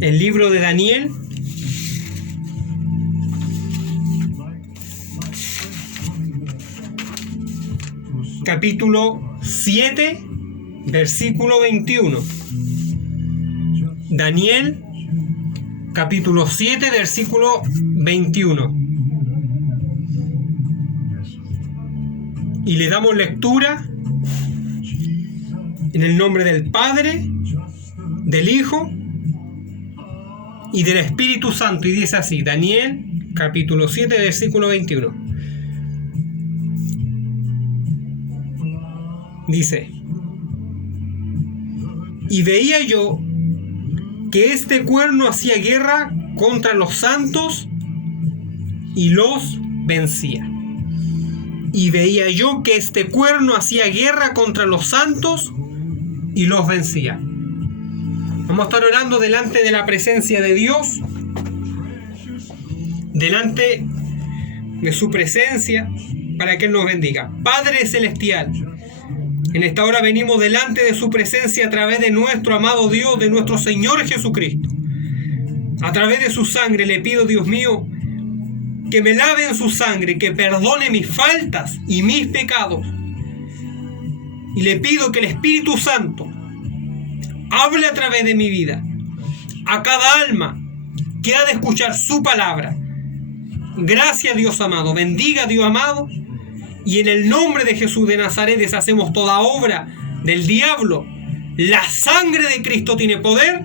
El libro de Daniel, capítulo 7, versículo 21. Daniel, capítulo 7, versículo 21. Y le damos lectura en el nombre del Padre, del Hijo y del Espíritu Santo. Y dice así, Daniel, capítulo 7, versículo 21. Dice: y veía yo que este cuerno hacía guerra contra los santos y los vencía. Y veía yo que este cuerno hacía guerra contra los santos y los vencía. Vamos a estar orando delante de la presencia de Dios, delante de su presencia, para que Él nos bendiga. Padre Celestial, en esta hora venimos delante de su presencia a través de nuestro amado Dios, de nuestro Señor Jesucristo. A través de su sangre le pido, Dios mío, que me lave en su sangre, que perdone mis faltas y mis pecados. Y le pido que el Espíritu Santo hable a través de mi vida a cada alma que ha de escuchar su palabra. Gracias, Dios amado. Bendiga, Dios amado. Y en el nombre de Jesús de Nazaret deshacemos toda obra del diablo. La sangre de Cristo tiene poder.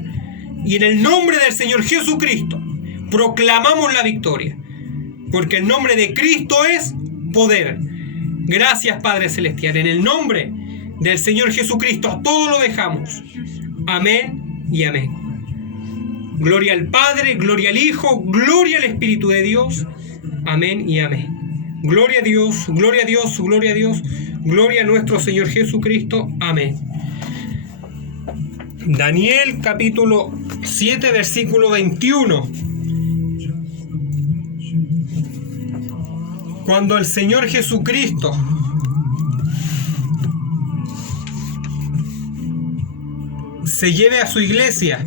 Y en el nombre del Señor Jesucristo proclamamos la victoria. Porque el nombre de Cristo es poder. Gracias, Padre Celestial. En el nombre del Señor Jesucristo todo lo dejamos. Amén y amén. Gloria al Padre, gloria al Hijo, gloria al Espíritu de Dios. Amén y amén. Gloria a Dios, gloria a Dios, gloria a Dios, gloria a nuestro Señor Jesucristo. Amén. Daniel capítulo 7, versículo 21. Cuando el Señor Jesucristo se lleve a su iglesia,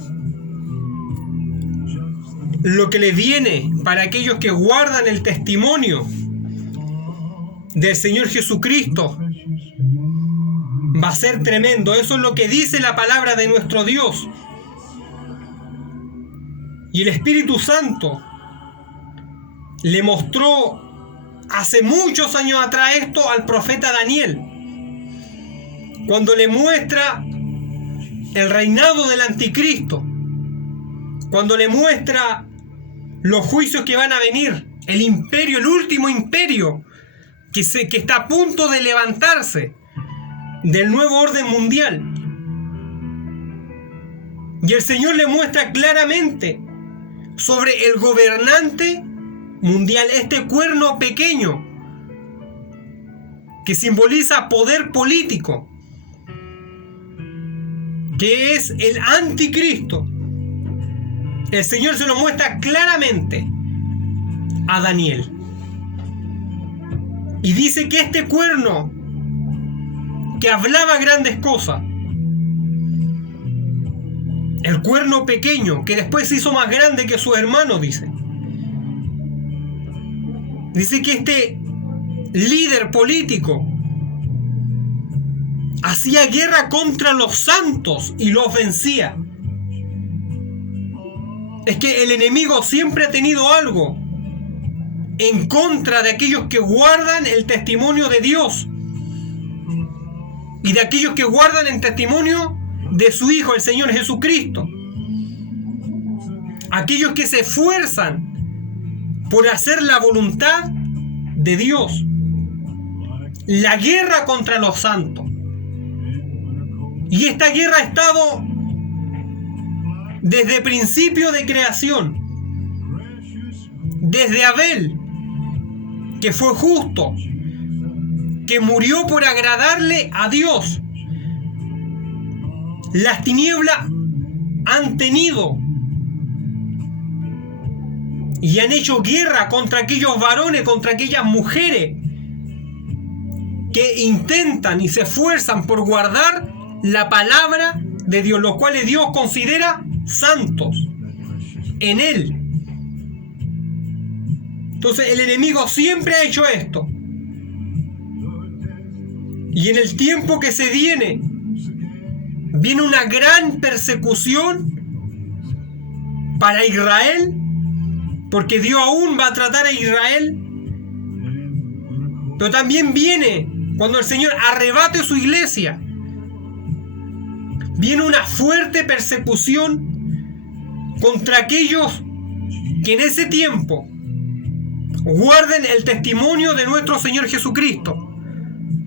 lo que le viene para aquellos que guardan el testimonio del Señor Jesucristo va a ser tremendo. Eso es lo que dice la palabra de nuestro Dios. Y el Espíritu Santo le mostró hace muchos años atrás esto al profeta Daniel, cuando le muestra el reinado del anticristo, cuando le muestra los juicios que van a venir, el imperio, el último imperio que está a punto de levantarse del nuevo orden mundial. Y el Señor le muestra claramente sobre el gobernante mundial, este cuerno pequeño que simboliza poder político, que es el anticristo. El Señor se lo muestra claramente a Daniel y dice que este cuerno que hablaba grandes cosas, el cuerno pequeño que después se hizo más grande que sus hermanos, dice que este líder político hacía guerra contra los santos y los vencía. Es que el enemigo siempre ha tenido algo en contra de aquellos que guardan el testimonio de Dios y de aquellos que guardan el testimonio de su Hijo, el Señor Jesucristo. Aquellos que se esfuerzan por hacer la voluntad de Dios. La guerra contra los santos. Y esta guerra ha estado desde principio de creación. Desde Abel, que fue justo, que murió por agradarle a Dios. Las tinieblas han tenido y han hecho guerra contra aquellos varones, contra aquellas mujeres que intentan y se esfuerzan por guardar la palabra de Dios, los cuales Dios considera santos. en Él. Entonces el enemigo siempre ha hecho esto. Y en el tiempo que se viene una gran persecución para Israel, porque Dios aún va a tratar a Israel. Pero también viene cuando el Señor arrebate su iglesia. Viene una fuerte persecución contra aquellos que en ese tiempo guarden el testimonio de nuestro Señor Jesucristo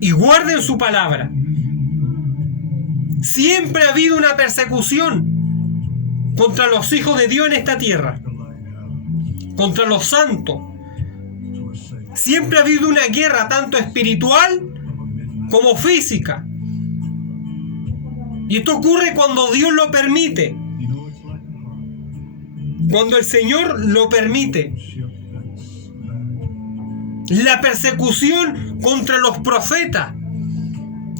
y guarden su palabra. Siempre ha habido una persecución contra los hijos de Dios en esta tierra, contra los santos. Siempre ha habido una guerra tanto espiritual como física. Y esto ocurre cuando Dios lo permite, cuando el Señor lo permite. La persecución contra los profetas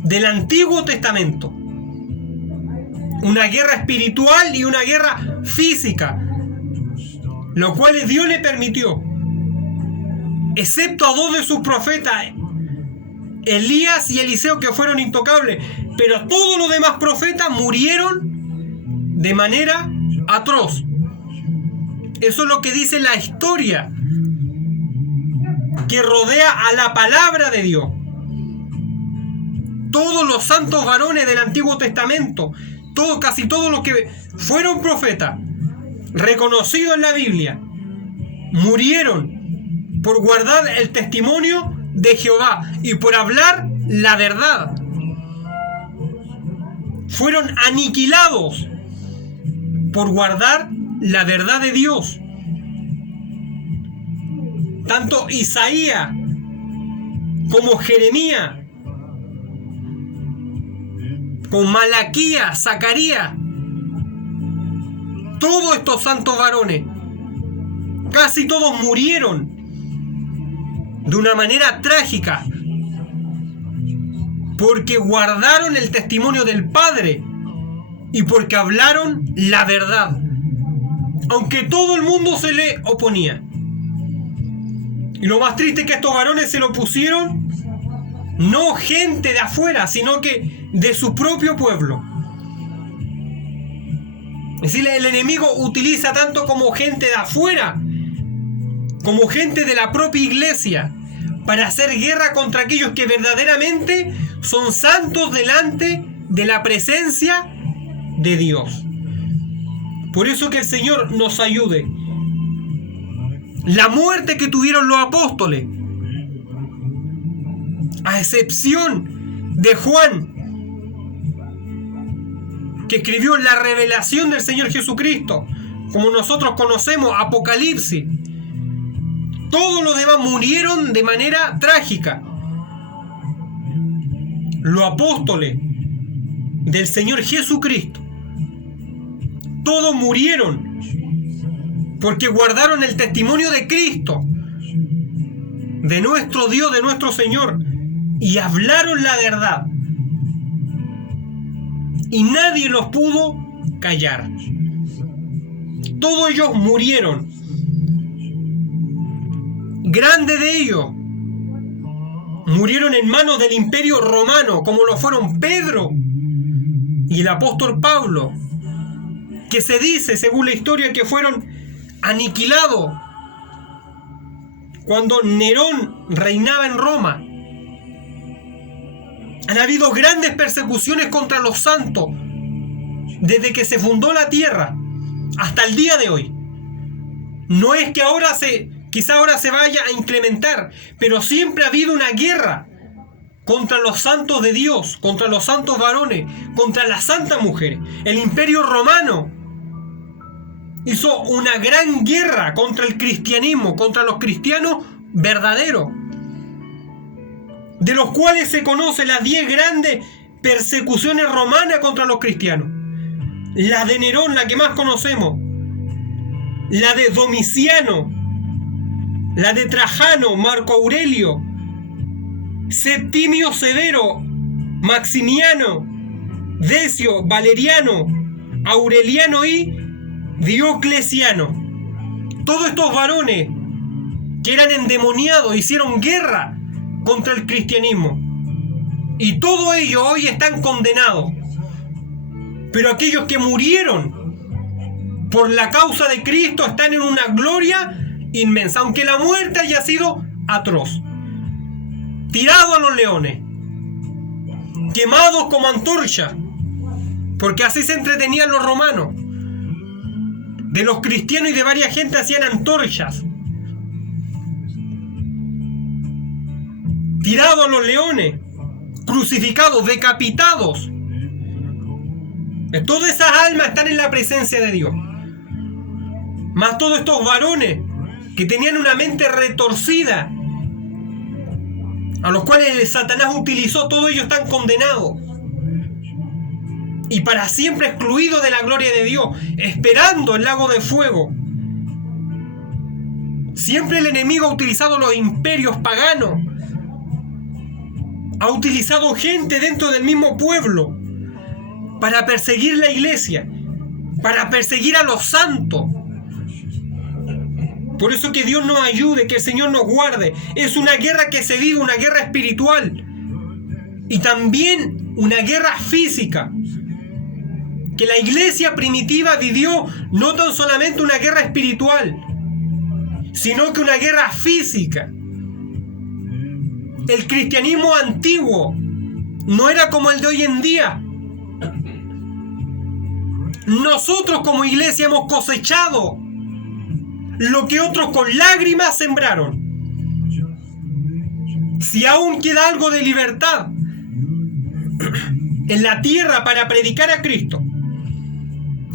del Antiguo Testamento. Una guerra espiritual y una guerra física, lo cual Dios le permitió, excepto a 2 de sus profetas, Elías y Eliseo, que fueron intocables, pero todos los demás profetas murieron de manera atroz. Eso es lo que dice la historia que rodea a la palabra de Dios. Todos los santos varones del Antiguo Testamento, casi todos los que fueron profetas, reconocidos en la Biblia, murieron por guardar el testimonio de Jehová y por hablar la verdad. Fueron aniquilados por guardar la verdad de Dios. Tanto Isaías como Jeremías, con Malaquías, Zacarías, todos estos santos varones, casi todos murieron de una manera trágica, porque guardaron el testimonio del Padre y porque hablaron la verdad, aunque todo el mundo se le oponía. Y lo más triste es que estos varones se lo pusieron no gente de afuera, sino que de su propio pueblo. Es decir, el enemigo utiliza tanto como gente de afuera, como gente de la propia iglesia, para hacer guerra contra aquellos que verdaderamente son santos delante de la presencia de Dios. Por eso que el Señor nos ayude. La muerte que tuvieron los apóstoles, a excepción de Juan, que escribió la revelación del Señor Jesucristo, como nosotros conocemos, Apocalipsis, todos los demás murieron de manera trágica. Los apóstoles del Señor Jesucristo, todos murieron porque guardaron el testimonio de Cristo, de nuestro Dios, de nuestro Señor, y hablaron la verdad. Y nadie los pudo callar. Todos ellos murieron. Grandes de ellos murieron en manos del Imperio Romano, como lo fueron Pedro y el apóstol Pablo, que se dice, según la historia, que fueron aniquilados cuando Nerón reinaba en Roma. Han habido grandes persecuciones contra los santos desde que se fundó la tierra hasta el día de hoy. No es que quizá ahora se vaya a incrementar, pero siempre ha habido una guerra contra los santos de Dios, contra los santos varones, contra las santas mujeres. El Imperio Romano hizo una gran guerra contra el cristianismo, contra los cristianos verdaderos, de los cuales se conocen las 10 grandes persecuciones romanas contra los cristianos. La de Nerón, la que más conocemos, la de Domiciano, la de Trajano, Marco Aurelio, Septimio Severo, Maximiano, Decio, Valeriano, Aureliano y Diocleciano, todos estos varones que eran endemoniados hicieron guerra contra el cristianismo. Y todos ellos hoy están condenados. Pero aquellos que murieron por la causa de Cristo están en una gloria inmensa, aunque la muerte haya sido atroz. Tirados a los leones, quemados como antorcha, porque así se entretenían los romanos. De los cristianos y de varias gente hacían antorchas. Tirados a los leones, crucificados, decapitados. Todas esas almas están en la presencia de Dios. Más todos estos varones que tenían una mente retorcida, a los cuales Satanás utilizó, todos ellos están condenados y para siempre excluidos de la gloria de Dios, esperando el lago de fuego. Siempre el enemigo ha utilizado los imperios paganos, ha utilizado gente dentro del mismo pueblo para perseguir la iglesia, para perseguir a los santos. Por eso que Dios nos ayude, que el Señor nos guarde. Es una guerra que se vive, una guerra espiritual y también una guerra física, que la iglesia primitiva vivió no tan solamente una guerra espiritual, sino que una guerra física. El cristianismo antiguo no era como el de hoy en día. Nosotros como iglesia hemos cosechado lo que otros con lágrimas sembraron. Si aún queda algo de libertad en la tierra para predicar a Cristo,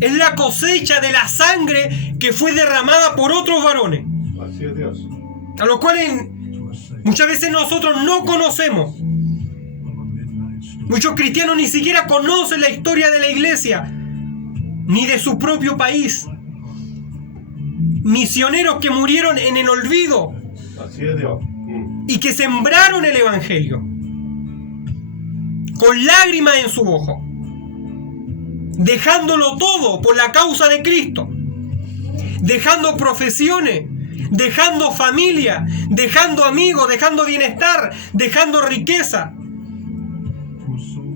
es la cosecha de la sangre que fue derramada por otros varones, Así es Dios. a los cuales muchas veces nosotros no conocemos. Muchos cristianos ni siquiera conocen la historia de la iglesia, ni de su propio país. Misioneros que murieron en el olvido. Así es Dios. Y que sembraron el evangelio con lágrimas en su ojo, dejándolo todo por la causa de Cristo, dejando profesiones, dejando familia, dejando amigos, dejando bienestar, dejando riqueza.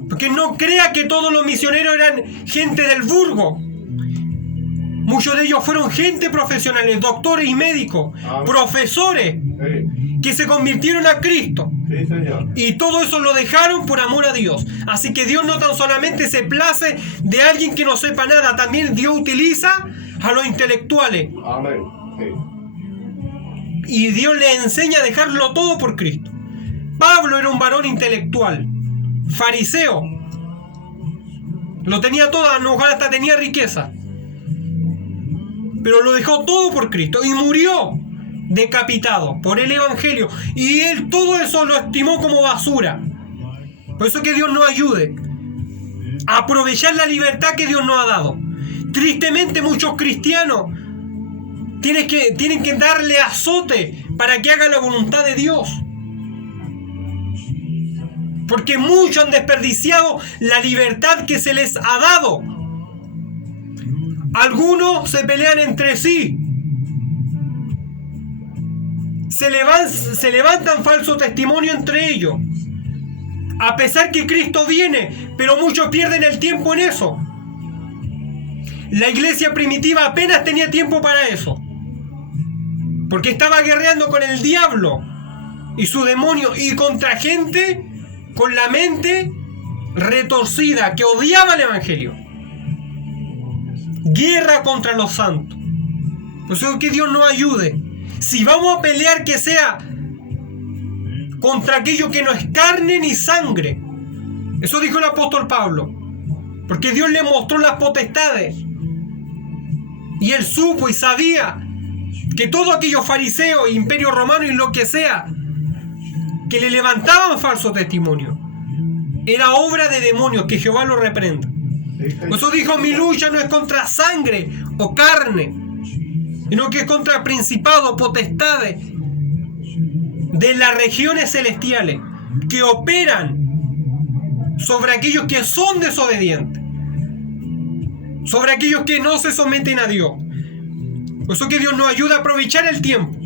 Porque no crea que todos los misioneros eran gente del burgo. Muchos de ellos fueron gente profesionales, doctores y médicos, profesores, que se convirtieron a Cristo. Sí, Señor. Y todo eso lo dejaron por amor a Dios. Así que Dios no tan solamente se place de alguien que no sepa nada, también Dios utiliza a los intelectuales. Amén. Sí. Y Dios le enseña a dejarlo todo por Cristo. Pablo era un varón intelectual, fariseo. Lo tenía todo, a lo mejor hasta tenía riqueza. Pero lo dejó todo por Cristo y murió decapitado por el evangelio, y él todo eso lo estimó como basura. Por eso que Dios nos ayude a aprovechar la libertad que Dios nos ha dado. Tristemente muchos cristianos tienen que darle azote para que haga la voluntad de Dios, porque muchos han desperdiciado la libertad que se les ha dado. Algunos se pelean entre sí, se levantan falso testimonio entre ellos, a pesar que Cristo viene, pero muchos pierden el tiempo en eso. La iglesia primitiva apenas tenía tiempo para eso, porque estaba guerreando con el diablo y su demonio, y contra gente con la mente retorcida que odiaba el evangelio. Guerra contra los santos. Por eso que Dios nos ayude. Si vamos a pelear, que sea contra aquello que no es carne ni sangre. Eso dijo el apóstol Pablo, porque Dios le mostró las potestades y él supo y sabía que todos aquellos fariseos, imperio romano y lo que sea, que le levantaban falso testimonio, era obra de demonios, que Jehová lo reprenda. Por eso dijo: mi lucha no es contra sangre o carne, sino que es contra principados, potestades de las regiones celestiales, que operan sobre aquellos que son desobedientes. sobre aquellos que no se someten a Dios. Por eso que Dios nos ayuda a aprovechar el tiempo.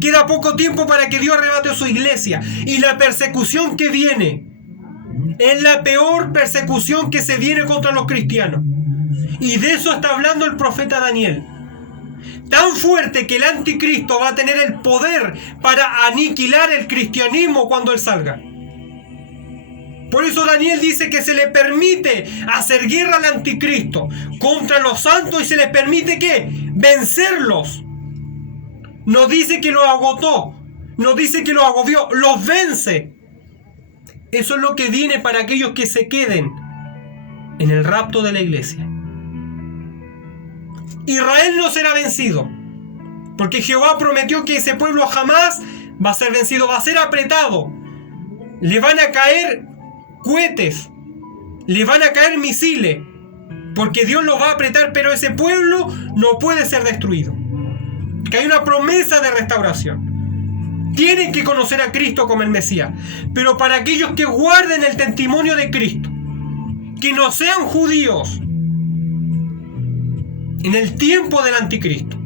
Queda poco tiempo para que Dios arrebate a su iglesia. Y la persecución que viene es la peor persecución que se viene contra los cristianos. Y de eso está hablando el profeta Daniel. Tan fuerte que el anticristo va a tener el poder para aniquilar el cristianismo cuando él salga. Por eso Daniel dice que se le permite hacer guerra al anticristo contra los santos y se le permite ¿qué? Vencerlos. No dice que los agotó, no dice que los agobió, los vence. Eso es lo que viene para aquellos que se queden en el rapto de la iglesia. Israel no será vencido, porque Jehová prometió que ese pueblo jamás va a ser vencido, va a ser apretado. Le van a caer cohetes, le van a caer misiles, porque Dios los va a apretar, pero ese pueblo no puede ser destruido. Que hay una promesa de restauración. Tienen que conocer a Cristo como el Mesías, pero para aquellos que guarden el testimonio de Cristo, que no sean judíos, en el tiempo del anticristo,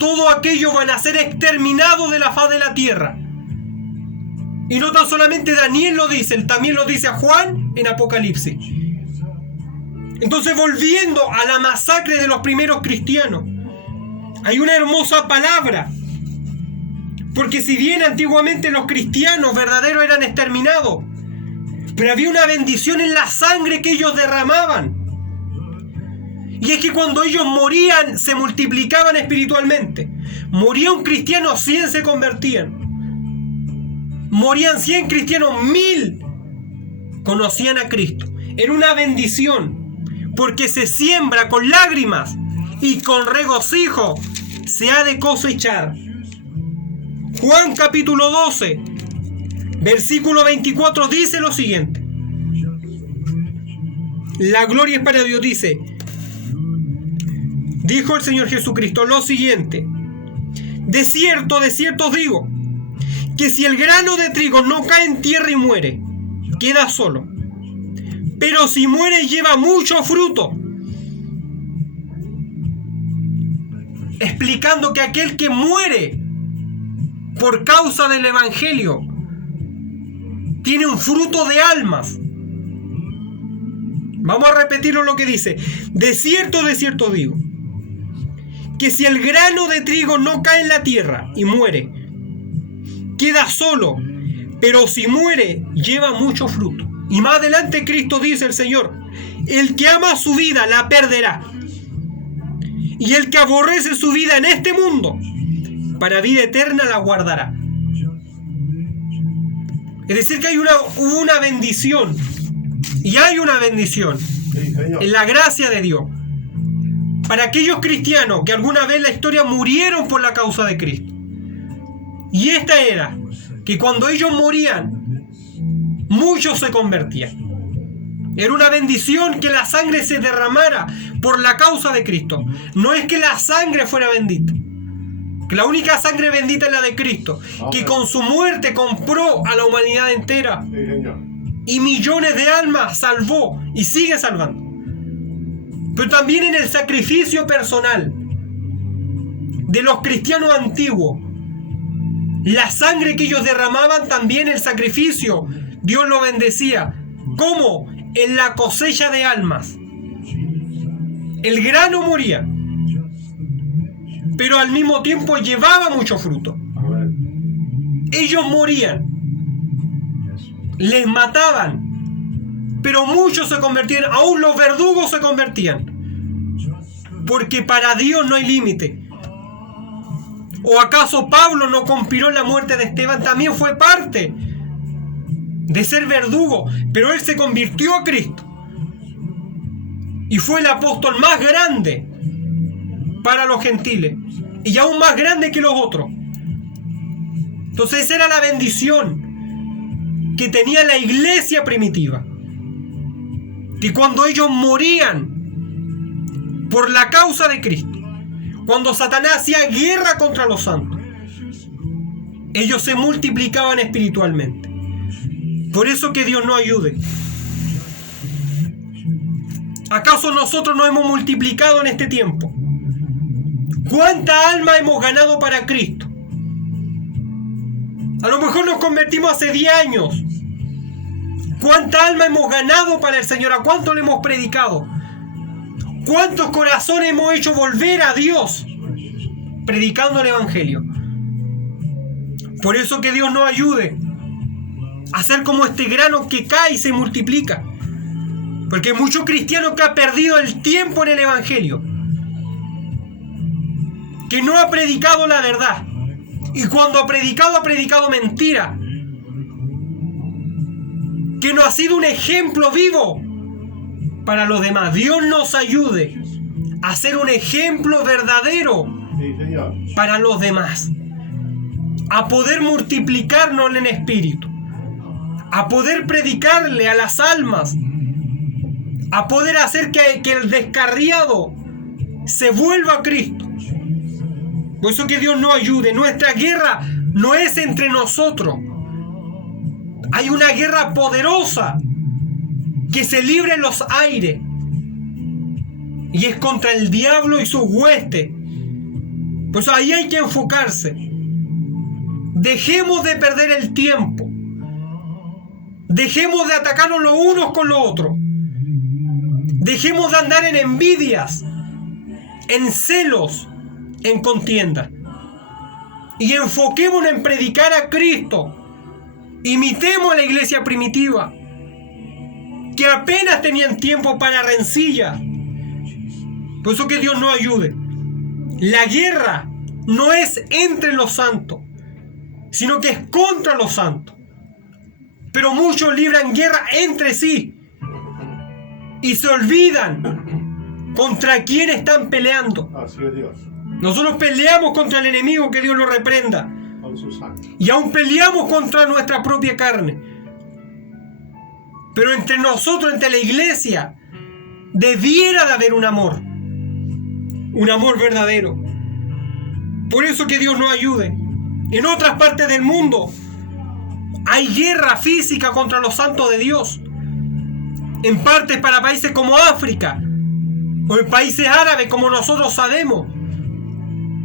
todo aquello van a ser exterminados de la faz de la tierra. Y no tan solamente Daniel lo dice, él también lo dice a Juan en Apocalipsis. Entonces, volviendo a la masacre de los primeros cristianos, hay una hermosa palabra. Porque si bien antiguamente los cristianos verdaderos eran exterminados, pero había una bendición en la sangre que ellos derramaban. Y es que cuando ellos morían, se multiplicaban espiritualmente. Moría un cristiano, 100 se convertían. Morían 100 cristianos, 1000 conocían a Cristo. Era una bendición, porque se siembra con lágrimas y con regocijo se ha de cosechar. Juan capítulo 12, versículo 24 dice lo siguiente. La gloria es para Dios, dice. Dijo el Señor Jesucristo lo siguiente: de cierto os digo, que si el grano de trigo no cae en tierra y muere, queda solo. Pero si muere, lleva mucho fruto. Explicando que aquel que muere por causa del Evangelio tiene un fruto de almas. Vamos a repetirlo lo que dice. De cierto os digo, que si el grano de trigo no cae en la tierra y muere, queda solo, pero si muere, lleva mucho fruto. Y más adelante Cristo dice, el Señor: el que ama su vida la perderá, y el que aborrece su vida en este mundo, para vida eterna la guardará. Es decir, que hay una bendición, y hay una bendición en la gracia de Dios para aquellos cristianos que alguna vez en la historia murieron por la causa de Cristo. Y esta era que cuando ellos morían, muchos se convertían. Era una bendición que la sangre se derramara por la causa de Cristo. No es que la sangre fuera bendita, que la única sangre bendita es la de Cristo, que con su muerte compró a la humanidad entera y millones de almas salvó y sigue salvando. Pero también en el sacrificio personal de los cristianos antiguos, la sangre que ellos derramaban, también el sacrificio, Dios lo bendecía. ¿Cómo? En la cosecha de almas. El grano moría, pero al mismo tiempo llevaba mucho fruto. Ellos morían, les mataban, pero muchos se convertían, aún los verdugos se convertían. Porque para Dios no hay límite. ¿O acaso Pablo no conspiró en la muerte de Esteban? También fue parte de ser verdugo, pero él se convirtió a Cristo y fue el apóstol más grande para los gentiles y aún más grande que los otros. Entonces esa era la bendición que tenía la iglesia primitiva, que cuando ellos morían por la causa de Cristo, cuando Satanás hacía guerra contra los santos, ellos se multiplicaban espiritualmente. Por eso que Dios nos ayude ¿Acaso nosotros nos hemos multiplicado en este tiempo? ¿Cuánta alma hemos ganado para Cristo? A lo mejor nos convertimos hace 10 años. ¿Cuánta alma hemos ganado para el Señor? ¿A cuánto le hemos predicado? ¿Cuántos corazones hemos hecho volver a Dios predicando el Evangelio? Por eso que Dios nos ayude a ser como este grano que cae y se multiplica. Porque hay muchos cristianos que han perdido el tiempo en el Evangelio, que no ha predicado la verdad. Y cuando ha predicado mentira. Que no ha sido un ejemplo vivo para los demás. Dios nos ayude a ser un ejemplo verdadero para los demás. A poder multiplicarnos en espíritu. A poder predicarle a las almas. A poder hacer que el descarriado se vuelva a Cristo. Por eso que Dios nos ayude. Nuestra guerra no es entre nosotros. Hay una guerra poderosa que se libra en los aires. Y es contra el diablo y sus huestes. Por eso ahí hay que enfocarse. Dejemos de perder el tiempo. Dejemos de atacarnos los unos con los otros. Dejemos de andar en envidias, en celos, en contienda. Y enfoquémonos en predicar a Cristo. Imitemos a la iglesia primitiva, que apenas tenían tiempo para rencillas. Por eso que Dios nos ayude. La guerra no es entre los santos, sino que es contra los santos. Pero muchos libran guerra entre sí y se olvidan contra quién están peleando. Así es Dios. Nosotros peleamos contra el enemigo, que Dios lo reprenda. Y aún peleamos contra nuestra propia carne. Pero entre nosotros, entre la iglesia, debiera de haber un amor verdadero. Por eso que Dios nos ayude. En otras partes del mundo hay guerra física contra los santos de Dios. En partes para países como África o en países árabes, como nosotros sabemos.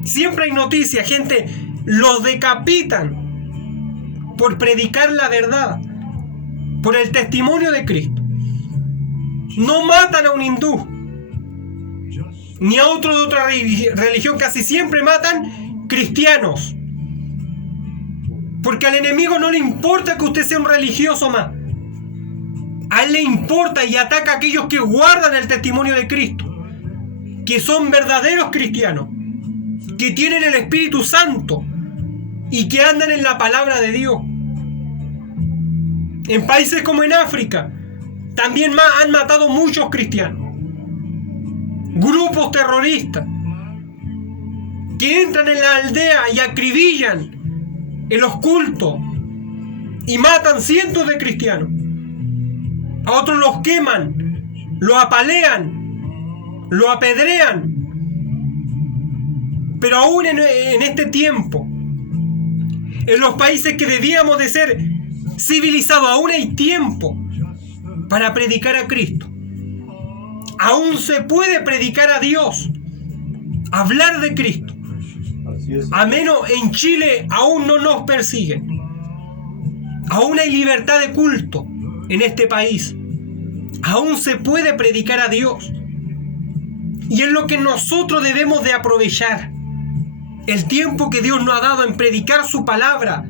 Siempre hay noticias, gente los decapitan por predicar la verdad, por el testimonio de Cristo. No matan a un hindú ni a otro de otra religión, casi siempre matan cristianos, porque al enemigo no le importa que usted sea un religioso más. A él le importa y ataca a aquellos que guardan el testimonio de Cristo, que son verdaderos cristianos, que tienen el Espíritu Santo y que andan en la palabra de Dios. En países como en África también han matado muchos cristianos. Grupos terroristas que entran en la aldea y acribillan en los cultos y matan cientos de cristianos. A otros los queman, los apalean, los apedrean. Pero aún en este tiempo, en los países que debíamos de ser civilizados, aún hay tiempo para predicar a Cristo. Aún se puede predicar a Dios, hablar de Cristo. A menos en Chile aún no nos persiguen. Aún hay libertad de culto en este país. Aún se puede predicar a Dios. Y es lo que nosotros debemos de aprovechar. El tiempo que Dios nos ha dado en predicar su palabra,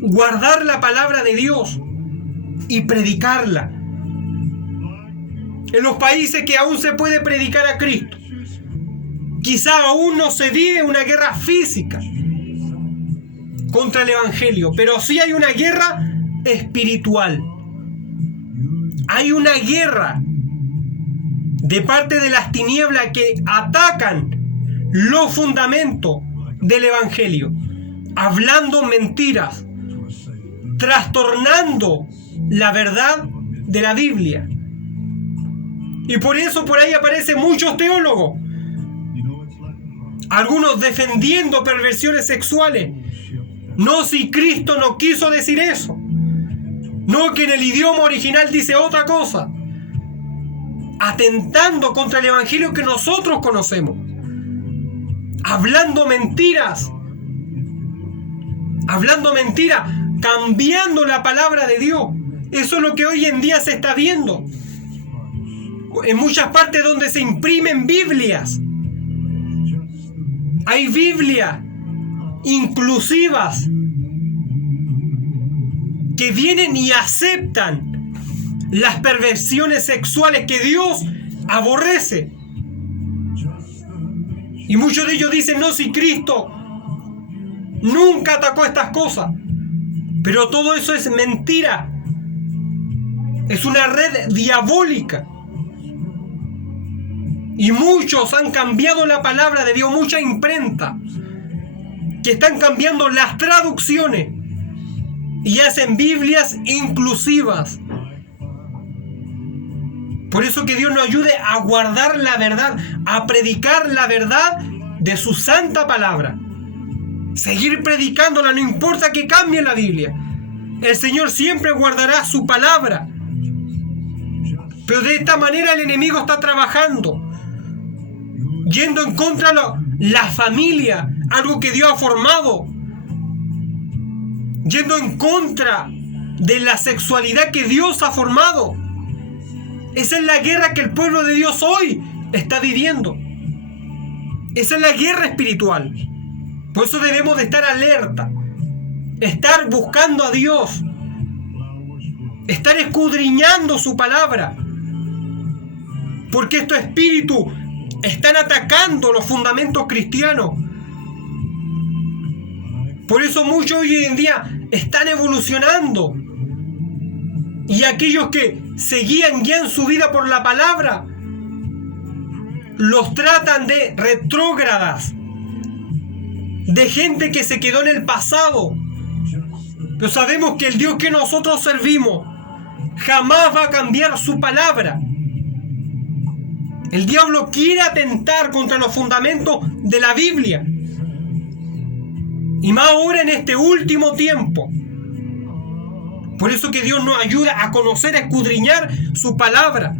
guardar la palabra de Dios y predicarla. En los países que aún se puede predicar a Cristo, quizá aún no se vive una guerra física contra el Evangelio, pero sí hay una guerra espiritual. Hay una guerra de parte de las tinieblas que atacan los fundamentos del Evangelio, hablando mentiras, trastornando la verdad de la Biblia. Y por eso por ahí aparecen muchos teólogos, algunos defendiendo perversiones sexuales. No, si Cristo no quiso decir eso. No, que en el idioma original dice otra cosa. atentando contra el evangelio que nosotros conocemos, hablando mentiras, cambiando la palabra de Dios. Eso es lo que hoy en día se está viendo. En muchas partes donde se imprimen Biblias, hay Biblias inclusivas que vienen y aceptan las perversiones sexuales que Dios aborrece. Y muchos de ellos dicen, no, si Cristo nunca atacó estas cosas. Pero todo eso es mentira. Es una red diabólica. Y muchos han cambiado la palabra de Dios, mucha imprenta, que están cambiando las traducciones y hacen Biblias inclusivas. Por eso que Dios nos ayude a guardar la verdad, a predicar la verdad de su santa palabra. Seguir predicándola, no importa que cambie la Biblia. El Señor siempre guardará su palabra. Pero de esta manera el enemigo está trabajando, yendo en contra de la familia, algo que Dios ha formado, yendo en contra de la sexualidad que Dios ha formado. Esa es la guerra que el pueblo de Dios hoy está viviendo. Esa es la guerra espiritual. Por eso debemos de estar alerta, estar buscando a Dios, estar escudriñando su palabra, porque estos espíritus están atacando los fundamentos cristianos. Por eso muchos hoy en día están evolucionando. Y aquellos que guían su vida por la palabra, los tratan de retrógradas, de gente que se quedó en el pasado. Pero sabemos que el Dios que nosotros servimos jamás va a cambiar su palabra. El diablo quiere atentar contra los fundamentos de la Biblia. Y más ahora en este último tiempo. Por eso que Dios nos ayuda a conocer, a escudriñar su palabra,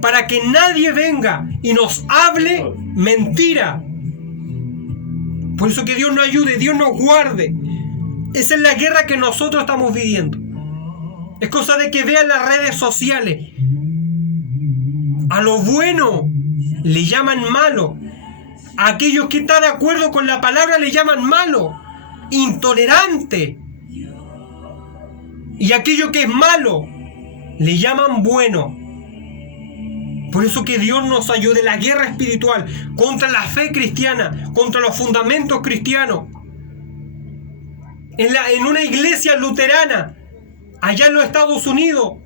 para que nadie venga y nos hable mentira. Por eso que Dios nos ayude, Dios nos guarde. Esa es la guerra que nosotros estamos viviendo. Es cosa de que vean las redes sociales. A lo bueno le llaman malo. A aquellos que están de acuerdo con la palabra le llaman malo, intolerante. Y aquello que es malo le llaman bueno. Por eso que Dios nos ayude en la guerra espiritual contra la fe cristiana, contra los fundamentos cristianos. En una iglesia luterana, allá en los Estados Unidos,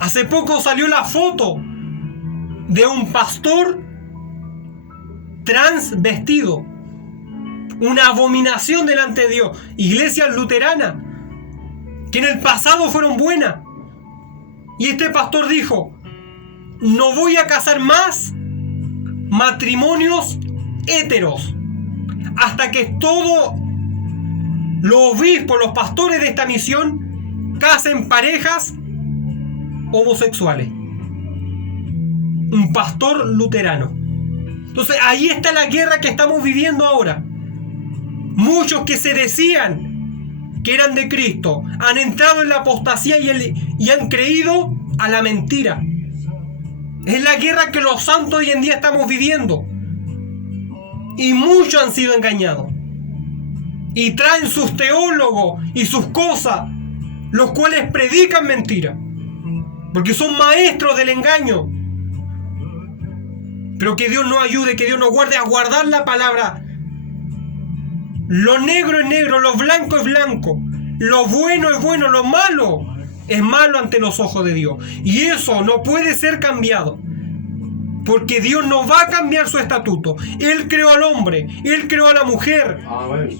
hace poco salió la foto de un pastor transvestido. Una abominación delante de Dios. Iglesias luteranas que en el pasado fueron buenas. Y este pastor dijo: no voy a casar más matrimonios héteros hasta que todos los obispos, los pastores de esta misión casen parejas homosexuales. Un pastor luterano. Entonces ahí está la guerra que estamos viviendo ahora. Muchos que se decían que eran de Cristo han entrado en la apostasía y han creído a la mentira. Es la guerra que los santos hoy en día estamos viviendo. Y muchos han sido engañados. Y traen sus teólogos y sus cosas, los cuales predican mentira. Porque son maestros del engaño. Pero que Dios nos ayude, que Dios nos guarde a guardar la palabra. Lo negro es negro, lo blanco es blanco. Lo bueno es bueno, lo malo es malo ante los ojos de Dios. Y eso no puede ser cambiado. Porque Dios no va a cambiar su estatuto. Él creó al hombre, Él creó a la mujer.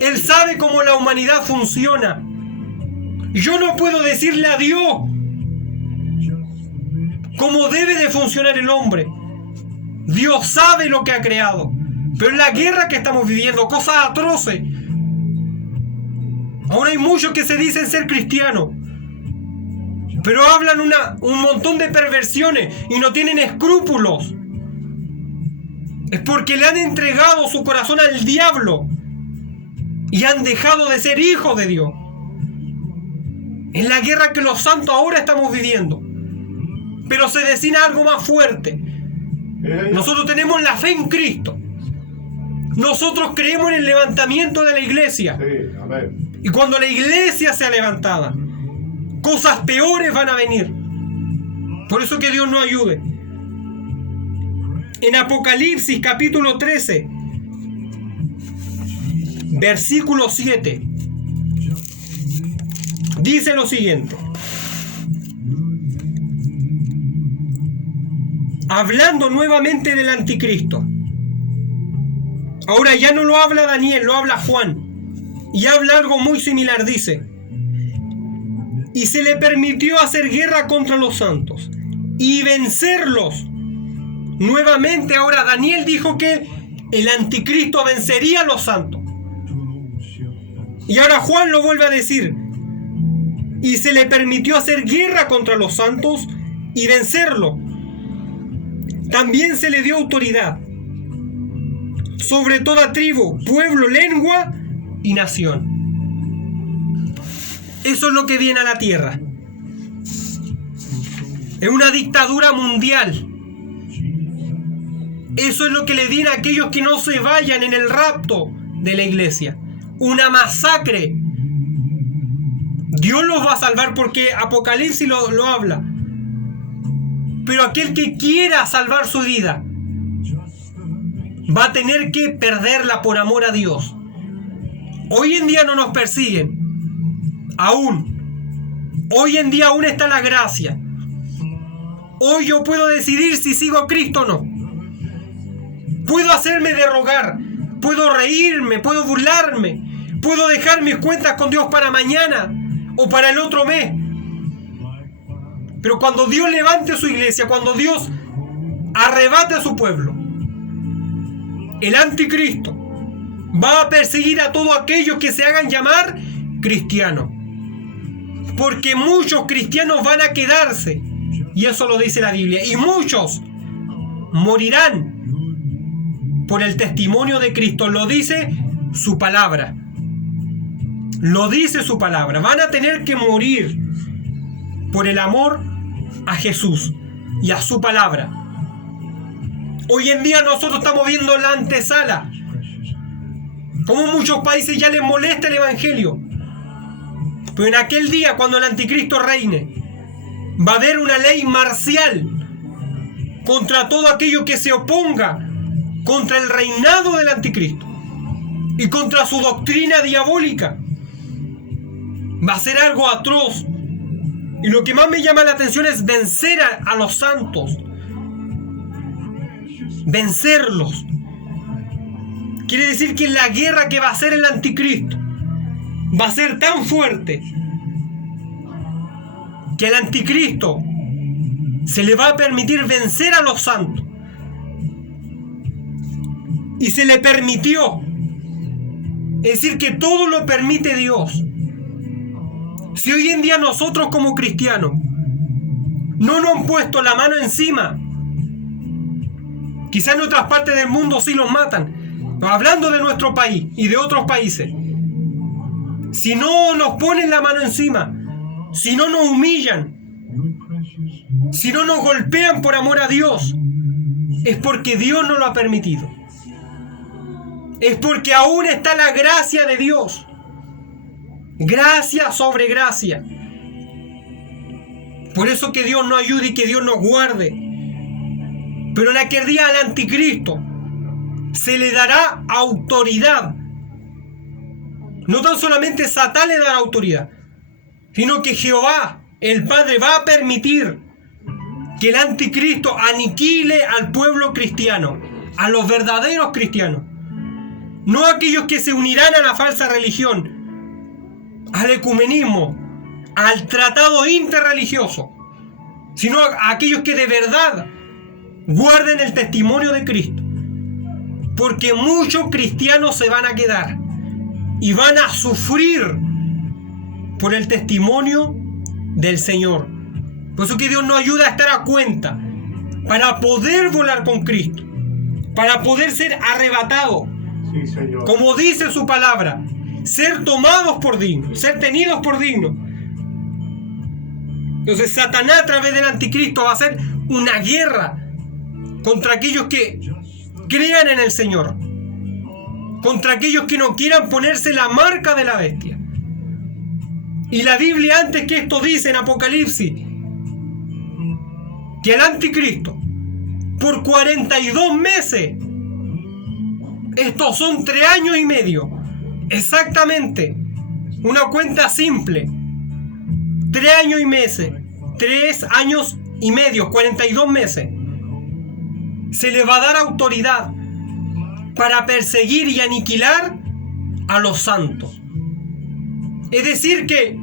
Él sabe cómo la humanidad funciona. Yo no puedo decirle a Dios cómo debe de funcionar el hombre. Dios sabe lo que ha creado. Pero en la guerra que estamos viviendo, cosas atroces. Ahora hay muchos que se dicen ser cristianos, Pero hablan un montón de perversiones y no tienen escrúpulos. Es porque le han entregado su corazón al diablo y han dejado de ser hijos de Dios. Es la guerra que los santos ahora estamos viviendo. Pero se decina algo más fuerte. Nosotros tenemos la fe en Cristo. Nosotros creemos en el levantamiento de la iglesia. Sí, amén. Y cuando la iglesia sea levantada, cosas peores van a venir. Por eso que Dios nos ayude. En Apocalipsis capítulo 13, versículo 7, dice lo siguiente. Hablando nuevamente del anticristo. Ahora ya no lo habla Daniel, lo habla Juan. Y habla algo muy similar, dice. Y se le permitió hacer guerra contra los santos y vencerlos. Nuevamente ahora Daniel dijo que el anticristo vencería a los santos. Y ahora Juan lo vuelve a decir. Y se le permitió hacer guerra contra los santos y vencerlo. También se le dio autoridad sobre toda tribu, pueblo, lengua y nación. Eso es lo que viene a la tierra. Es una dictadura mundial. Eso es lo que le viene a aquellos que no se vayan en el rapto de la iglesia. Una masacre. Dios los va a salvar porque Apocalipsis lo habla. Pero aquel que quiera salvar su vida va a tener que perderla por amor a Dios. Hoy en día no nos persiguen. Aún. Hoy en día aún está la gracia. Hoy yo puedo decidir si sigo a Cristo o no. Puedo hacerme de rogar. Puedo reírme. Puedo burlarme. Puedo dejar mis cuentas con Dios para mañana o para el otro mes. Pero cuando Dios levante su iglesia, cuando Dios arrebate a su pueblo, el anticristo va a perseguir a todos aquellos que se hagan llamar cristianos. Porque muchos cristianos van a quedarse, y eso lo dice la Biblia, y muchos morirán por el testimonio de Cristo. Lo dice su palabra. Lo dice su palabra. Van a tener que morir por el amor a Jesús y a su palabra. Hoy en día nosotros estamos viendo la antesala. Como muchos países ya les molesta el evangelio. Pero en aquel día, cuando el anticristo reine, va a haber una ley marcial contra todo aquello que se oponga contra el reinado del anticristo y contra su doctrina diabólica. Va a ser algo atroz. Y lo que más me llama la atención es vencer a los santos. Vencerlos. Quiere decir que la guerra que va a hacer el anticristo va a ser tan fuerte que al anticristo se le va a permitir vencer a los santos. Y se le permitió. Es decir, que todo lo permite Dios. Si hoy en día nosotros como cristianos no nos han puesto la mano encima, quizás en otras partes del mundo sí los matan, pero hablando de nuestro país y de otros países, si no nos ponen la mano encima, si no nos humillan, si no nos golpean por amor a Dios, es porque Dios no lo ha permitido. Es porque aún está la gracia de Dios. Gracia sobre gracia. Por eso que Dios nos ayude y que Dios nos guarde. Pero en aquel día al anticristo se le dará autoridad. No tan solamente Satán le dará autoridad, sino que Jehová, el Padre, va a permitir que el anticristo aniquile al pueblo cristiano, a los verdaderos cristianos. No a aquellos que se unirán a la falsa religión, al ecumenismo, al tratado interreligioso, sino a aquellos que de verdad guarden el testimonio de Cristo. Porque muchos cristianos se van a quedar y van a sufrir por el testimonio del Señor. Por eso que Dios nos ayuda a estar a cuenta para poder volar con Cristo, para poder ser arrebatados, Sí, Señor. como dice su palabra, ser tomados por dignos, ser tenidos por dignos. Entonces Satanás a través del anticristo va a hacer una guerra contra aquellos que crean en el Señor, contra aquellos que no quieran ponerse la marca de la bestia. Y la Biblia antes que esto dice en Apocalipsis que el anticristo por 42 meses, estos son 3 años y medio, exactamente, una cuenta simple, 3 años y meses, 3 años y medio, 42 meses, se le va a dar autoridad para perseguir y aniquilar a los santos. Es decir que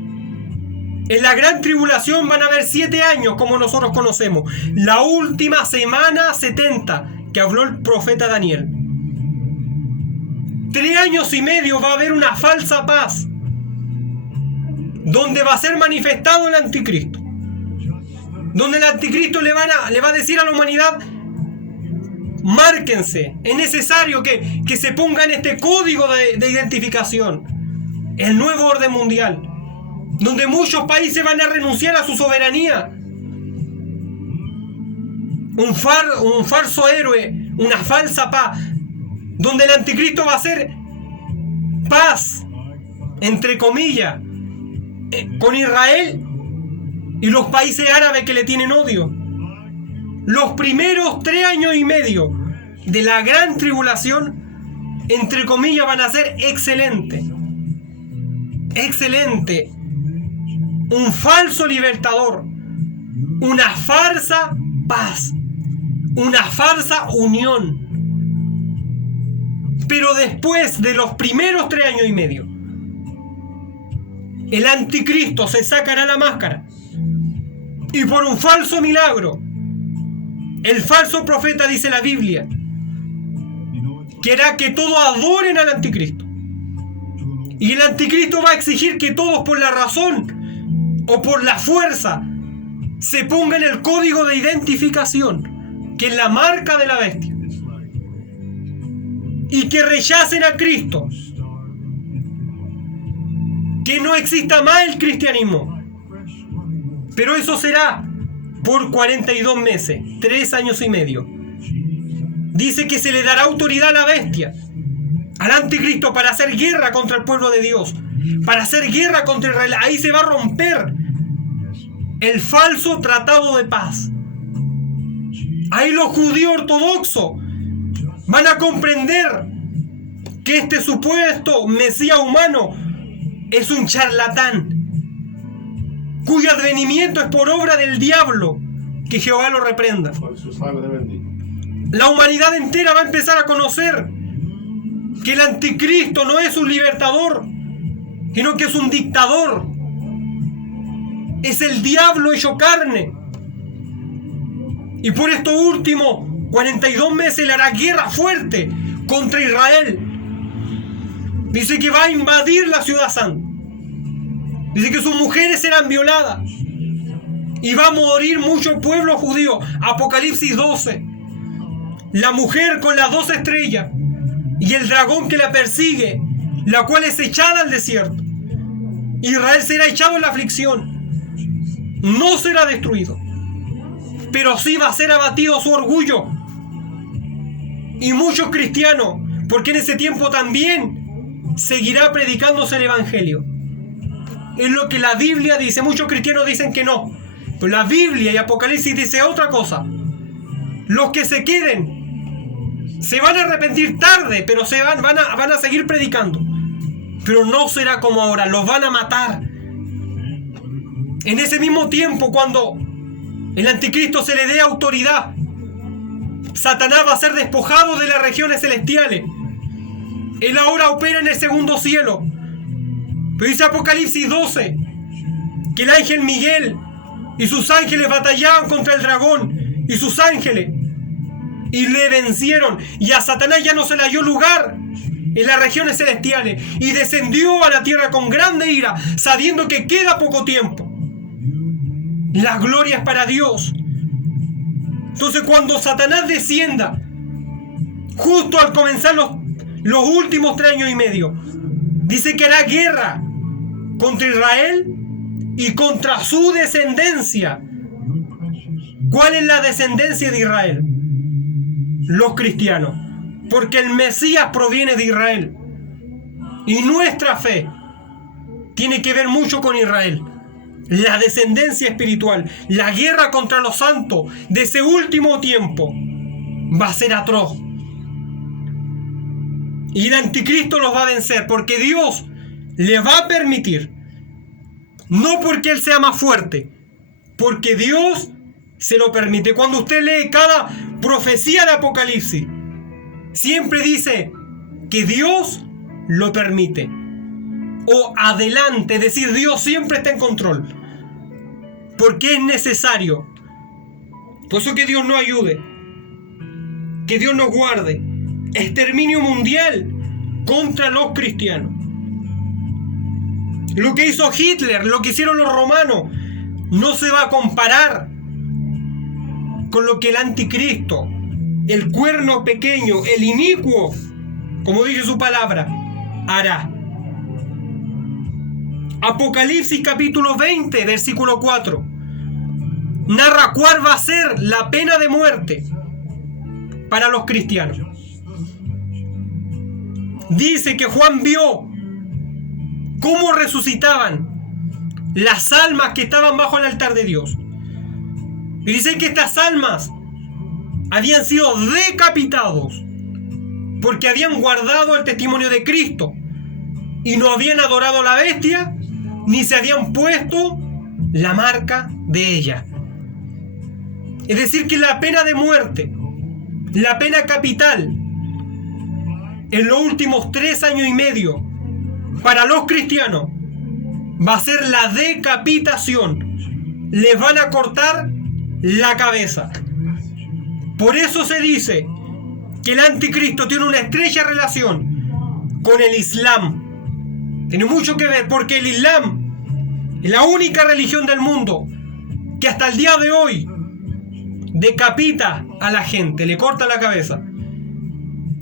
en la gran tribulación van a haber 7 años como nosotros conocemos. La última semana 70 que habló el profeta Daniel. 3 años y medio va a haber una falsa paz, donde va a ser manifestado el anticristo. Donde el anticristo le va a decir a la humanidad: márquense, es necesario que se pongan este código de identificación. El nuevo orden mundial, donde muchos países van a renunciar a su soberanía. Un falso héroe, una falsa paz, donde el anticristo va a hacer paz, entre comillas, con Israel y los países árabes que le tienen odio. Los primeros 3 años y medio de la gran tribulación, entre comillas, van a ser excelentes. Excelente. Un falso libertador, una falsa paz, una falsa unión. Pero después de los primeros 3 años y medio, el anticristo se sacará la máscara y por un falso milagro, el falso profeta, dice la Biblia, querrá que todos adoren al anticristo. Y el anticristo va a exigir que todos, por la razón o por la fuerza, se pongan el código de identificación, que es la marca de la bestia, y que rechacen a Cristo, que no exista más el cristianismo. Pero eso será por 42 meses, 3 años y medio. Dice que se le dará autoridad a la bestia, al anticristo, para hacer guerra contra el pueblo de Dios, para hacer guerra contra Israel. Ahí se va a romper el falso tratado de paz. Ahí los judíos ortodoxos van a comprender que este supuesto Mesías humano es un charlatán, cuyo advenimiento es por obra del diablo, que Jehová lo reprenda. Por su sangre bendita. La humanidad entera va a empezar a conocer que el anticristo no es un libertador, sino que es un dictador. Es el diablo hecho carne. Y por estos últimos 42 meses le hará guerra fuerte contra Israel. Dice que va a invadir la ciudad santa. Dice que sus mujeres serán violadas. Y va a morir mucho pueblo judío. Apocalipsis 12. La mujer con las 2 estrellas y el dragón que la persigue, la cual es echada al desierto. Israel será echado en la aflicción. No será destruido, pero sí va a ser abatido su orgullo. Y muchos cristianos, porque en ese tiempo también seguirá predicándose el evangelio. Es lo que la Biblia dice. Muchos cristianos dicen que no, pero la Biblia y Apocalipsis dice otra cosa. Los que se queden se van a arrepentir tarde, pero van a seguir predicando. Pero no será como ahora, los van a matar. En ese mismo tiempo, cuando el anticristo se le dé autoridad, Satanás va a ser despojado de las regiones celestiales. Él ahora opera en el segundo cielo. Pero dice Apocalipsis 12 que el ángel Miguel y sus ángeles batallaban contra el dragón y sus ángeles, y le vencieron, y a Satanás ya no se le halló lugar en las regiones celestiales, y descendió a la tierra con grande ira, sabiendo que queda poco tiempo. La gloria es para Dios. Entonces cuando Satanás descienda, justo al comenzar los últimos 3 años y medio, dice que hará guerra contra Israel y contra su descendencia. ¿Cuál es la descendencia de Israel? Los cristianos. Porque el Mesías proviene de Israel. Y nuestra fe tiene que ver mucho con Israel. La descendencia espiritual, la guerra contra los santos de ese último tiempo va a ser atroz. Y el anticristo los va a vencer porque Dios le va a permitir. No porque Él sea más fuerte, porque Dios se lo permite. Cuando usted lee cada profecía de Apocalipsis, siempre dice que Dios lo permite. O adelante, es decir, Dios siempre está en control. Porque es necesario. Por eso que Dios nos ayude. Que Dios nos guarde. Exterminio mundial contra los cristianos. Lo que hizo Hitler, lo que hicieron los romanos, no se va a comparar con lo que el anticristo, el cuerno pequeño, el inicuo, como dice su palabra, hará. Apocalipsis capítulo 20, versículo 4, narra cuál va a ser la pena de muerte para los cristianos. Dice que Juan vio cómo resucitaban las almas que estaban bajo el altar de Dios. Y dice que estas almas habían sido decapitados porque habían guardado el testimonio de Cristo y no habían adorado a la bestia ni se habían puesto la marca de ella. Es decir, que la pena de muerte, la pena capital, en los últimos 3 años y medio, para los cristianos, va a ser la decapitación. Les van a cortar la cabeza. Por eso se dice que el anticristo tiene una estrecha relación con el Islam. Tiene mucho que ver porque el Islam es la única religión del mundo que hasta el día de hoy decapita a la gente, le corta la cabeza.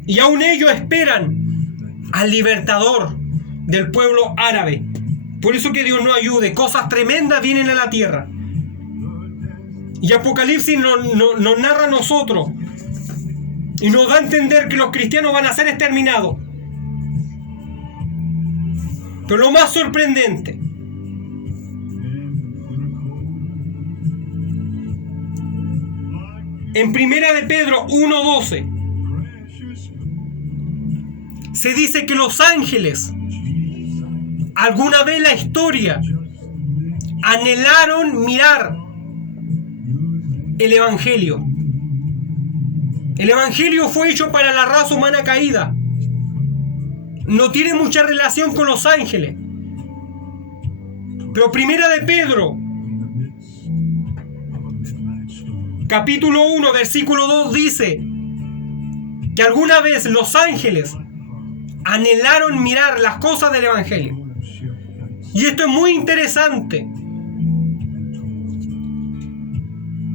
Y aún ellos esperan al libertador del pueblo árabe. Por eso que Dios nos ayude. Cosas tremendas vienen a la tierra. Y Apocalipsis nos narra a nosotros y nos da a entender que los cristianos van a ser exterminados. Pero lo más sorprendente, en Primera de Pedro 1:12 se dice que los ángeles, alguna vez en la historia, anhelaron mirar el Evangelio. El Evangelio fue hecho para la raza humana caída. No tiene mucha relación con los ángeles. Pero Primera de Pedro, capítulo 1, versículo 2 dice que alguna vez los ángeles anhelaron mirar las cosas del Evangelio. Y esto es muy interesante,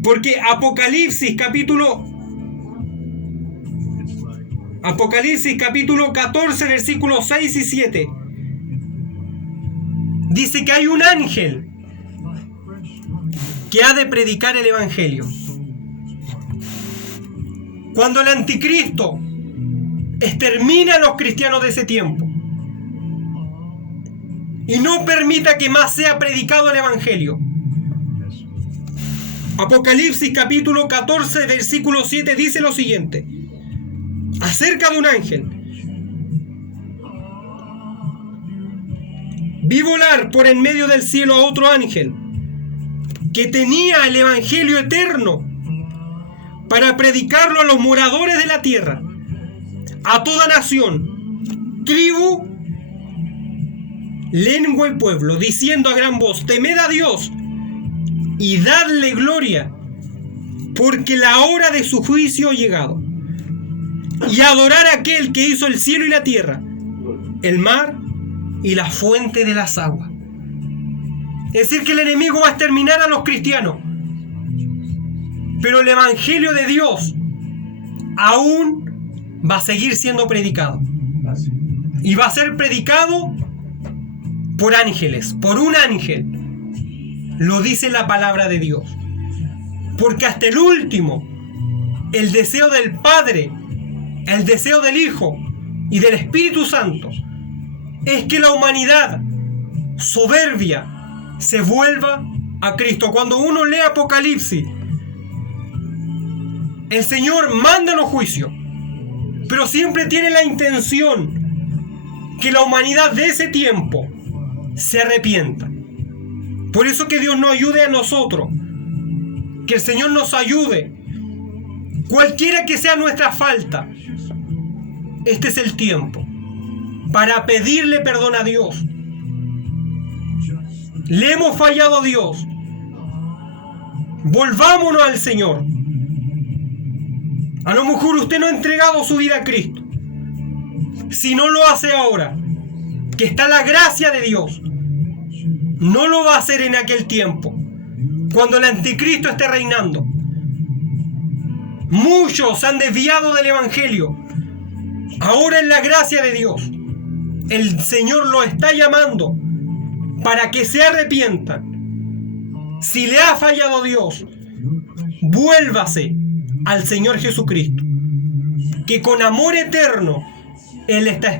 porque Apocalipsis capítulo 14, versículos 6 y 7 dice que hay un ángel que ha de predicar el Evangelio. Cuando el anticristo extermina a los cristianos de ese tiempo y no permita que más sea predicado el Evangelio. Apocalipsis capítulo 14, versículo 7 dice lo siguiente acerca de un ángel: vi volar por en medio del cielo a otro ángel que tenía el Evangelio eterno para predicarlo a los moradores de la tierra, a toda nación, tribu, lengua y pueblo, diciendo a gran voz: temed a Dios y dadle gloria, porque la hora de su juicio ha llegado, y adorar a aquel que hizo el cielo y la tierra, el mar y la fuente de las aguas. Es decir, que el enemigo va a exterminar a los cristianos. Pero el evangelio de Dios aún va a seguir siendo predicado. Y va a ser predicado por ángeles, por un ángel. Lo dice la palabra de Dios. Porque hasta el último, el deseo del Padre, el deseo del Hijo y del Espíritu Santo es que la humanidad soberbia se vuelva a Cristo. Cuando uno lee Apocalipsis, el Señor manda los juicios, pero siempre tiene la intención que la humanidad de ese tiempo se arrepienta. Por eso que Dios nos ayude a nosotros, que el Señor nos ayude, cualquiera que sea nuestra falta. Este es el tiempo para pedirle perdón a Dios. Le hemos fallado a Dios. Volvámonos al Señor. A lo mejor usted no ha entregado su vida a Cristo. Si no lo hace ahora, que está la gracia de Dios, no lo va a hacer en aquel tiempo, cuando el anticristo esté reinando. Muchos han desviado del evangelio. Ahora en la gracia de Dios, el Señor lo está llamando para que se arrepientan. Si le ha fallado Dios, vuélvase al Señor Jesucristo, que con amor eterno Él está